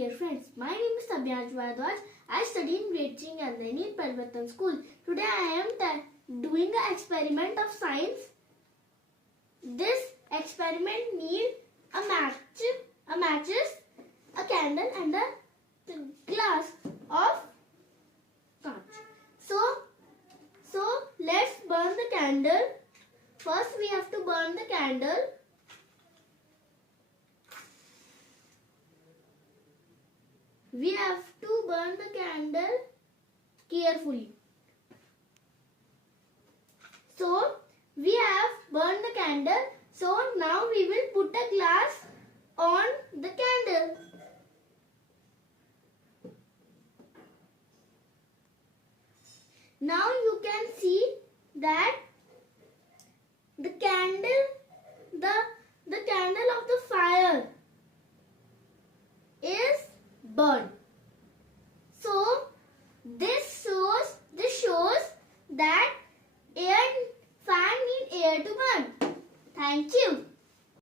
dear friends, my name is Sabyansh Bharadwaj. I study in Vetching Andheni Parvatan School. Today I am doing an experiment of science. This experiment needs a matches, a candle and a glass of conch. So let's burn the candle. First we have to burn the candle. We have to burn the candle carefully. So we have burned the candle. So now we will put a glass on the candle. Now you can see that the candle of the fire is burned. So this shows that fan need air to burn. Thank you.